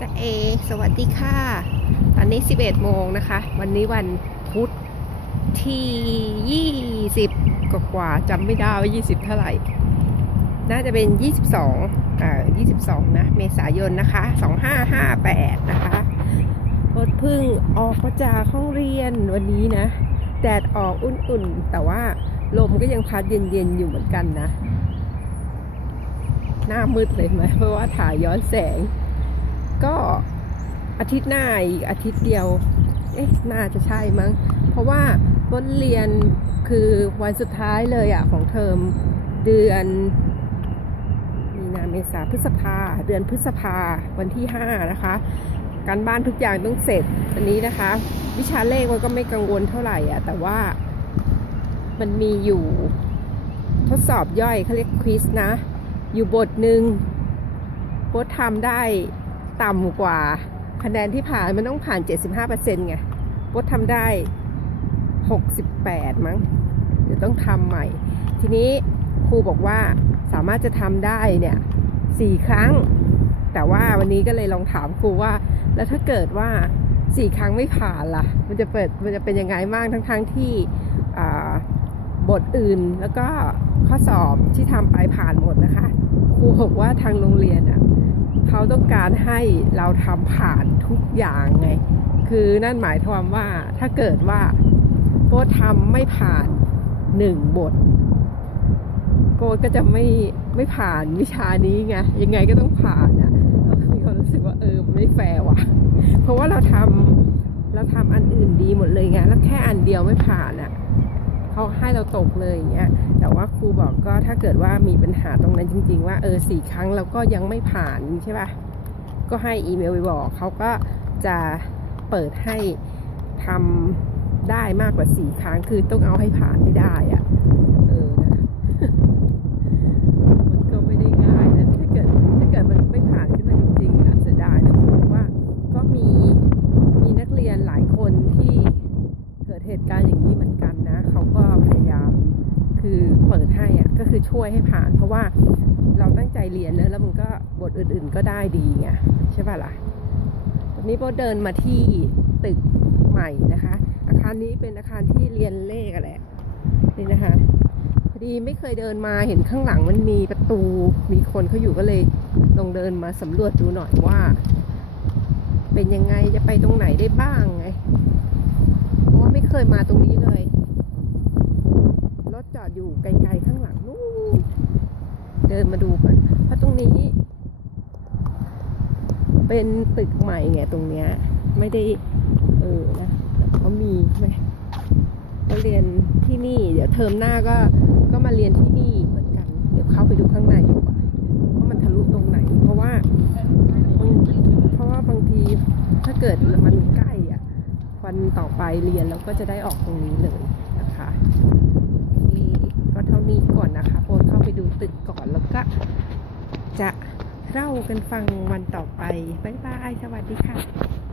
ตาเอ สวัสดีค่ะ ตอนนี้ 11 โมงนะคะ วันนี้วันพุธที่ 20 กว่ากว่าจำไม่ได้ว่า 20 เท่าไหร่ น่าจะเป็น 22อ่า22 นะ เมษายนนะคะ 2558 นะคะรถพึ่งออกมาจากห้องเรียนวันนี้นะ แดดออกอุ่นๆ แต่ว่าลมก็ยังพัดเย็นๆ อยู่เหมือนกันนะ หน้ามืดเลยไหมเพราะว่าถ่ายย้อนแสง ก็อาทิตย์หน้าอีกอาทิตย์เดียว เอ๊ะ น่าจะใช่มั้ง เพราะว่าต้นเรียนคือวันสุดท้ายเลยอะของเทอมเดือนมีนาเมษาพฤษภา เดือนพฤษภาวันที่ห้านะคะ การบ้านทุกอย่างต้องเสร็จวันนี้นะคะ วิชาเลขมันก็ไม่กังวลเท่าไหร่อะแต่ว่ามันมีอยู่ทดสอบย่อยเขาเรียกควิสนะ อยู่บทหนึ่งโค้ดทำได้ ต่ำกว่าคะแนนที่ผ่านมันต้องผ่าน 75%ไงโค้ดทำได้ 68 มั้งเดี๋ยวต้องทำใหม่ ทีนี้ครูบอกว่าสามารถจะทำได้เนี่ยสี่ครั้ง แต่ว่าวันนี้ก็เลยลองถามครูว่า แล้วถ้าเกิดว่าสี่ครั้งไม่ผ่านล่ะ มันจะเปิดมันจะเป็นยังไงบ้างทั้งๆที่อ่บทอื่นแล้วก็ข้อสอบที่ทำไปผ่านหมดนะคะ ครูบอกว่าทางโรงเรียนอะ เขาต้องการให้เราทำผ่านทุกอย่างไง คือนั่นหมายความว่าถ้าเกิดว่าโก้ทำไม่ผ่านหนึ่งบท โก้ก็จะไม่ไม่ผ่านวิชานี้ไงยังไงก็ต้องผ่านอะเราก็มีความรู้สึกว่าเออไม่แฟร์ว่ะ เพราะว่าเราทำเราทำอันอื่นดีหมดเลยไงแล้วแค่อันเดียวไม่ผ่านอะเขาให้เราตกเลยอย่างเงี้ยแต่ว่า บอกก็ถ้าเกิดว่ามีปัญหาตรงนั้นจริง ๆ ว่าเออสี่ครั้งเราก็ยังไม่ผ่านใช่ปะก็ให้อีเมลไปบอกเขาก็จะเปิดให้ทำได้มากกว่าสี่ครั้งคือต้องเอาให้ผ่านให้ได้อะเออนะมันก็ไม่ได้ง่ายนะถ้าเกิดถ้าเกิดมันไม่ผ่านขึ้นมาจริงๆอะเสียดายนะผมว่าก็มีมีนักเรียนหลายคนที่เกิดเหตุการณ์อย่างนี้เหมือนกันนะเขาก็พ คือเปิดให้อะก็คือช่วยให้ผ่าน เพราะว่าเราตั้งใจเรียนเนอะแล้วมันก็บทอื่น ๆก็ได้ดีไงใช่ป่ะล่ะตอนนี้โบเดินมาที่ตึกใหม่นะคะ อาคารนี้เป็นอาคารที่เรียนเลขแหละนี่นะคะพอดีไม่เคยเดินมาเห็นข้างหลังมันมีประตูมีคนเขาอยู่ก็เลยลงเดินมาสำรวจดูหน่อยว่า เป็นยังไงจะไปตรงไหนได้บ้างไงเพราะว่าไม่เคยมาตรงนี้เลย อยู่ไกลๆข้างหลังนู่นเดินมาดูก่อนเพราะตรงนี้ เป็นตึกใหม่ไงตรงเนี้ย ไม่ได้ เออนะเขามีไหมก็เรียนที่นี่ เดี๋ยวเทอมหน้าก็ก็มาเรียนที่นี่เหมือนกัน เดี๋ยวเข้าไปดูข้างในดีกว่าว่ามันทะลุตรงไหน เพราะว่าเพราะว่าบางทีถ้าเกิดมันใกล้อะวันต่อไปเรียนเราก็จะได้ออกตรงนี้เลยนะคะโอเคก็เท่านี้ก่อนนะคะโปรดเข้าไปดูตึกก่อนแล้วก็ จะเล่า กันฟังวันต่อไป บ๊ายบาย สวัสดีค่ะ